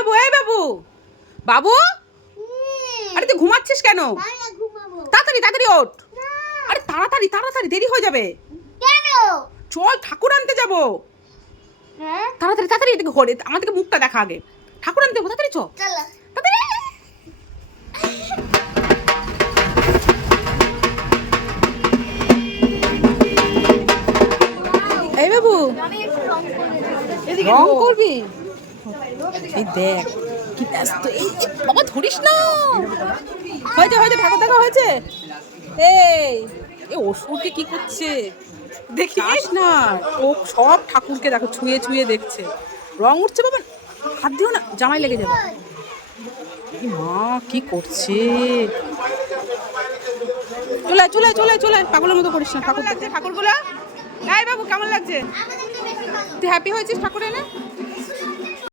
বাবু, এই বাবু, বাবু, আরে তুই ঘুমাচ্ছিস কেন? তাড়াতাড়ি তাড়াতাড়ি ওঠ। আরে তাড়াতাড়ি তাড়াতাড়ি, দেরি হয়ে যাবে। কেন? চল ঠাকুর আনতে যাবো। তাড়াতাড়ি তাড়াতাড়ি, এদিকে ঘরে আমাদেরকে মুখটা দেখা আগে। ঠাকুর আনতে যাবো, তাড়াতাড়ি চল। চলো। তাড়াতাড়ি। এই বাবু, রং করবি? এই দেখ কি ব্যস্ত। এই বাবা ধরিস না। হয়েছে হয়েছে, ঠাকুর দেখা হয়েছে। এই অসুরকে কি করছে দেখিস না? ও সব ঠাকুরকে দেখো ছুঁয়ে ছুঁয়ে দেখছে। রং উঠছে বাবা, হাত দিও না, জামাই লেগে যাবে। এই মা কি করছে? চলে চলে চলে চলে, পাগলের মতো করিস না। ঠাকুর লাগছে ঠাকুরগুলো। এই বাবু কেমন লাগছে? তুই হ্যাপি হয়েছিস ঠাকুর এনে?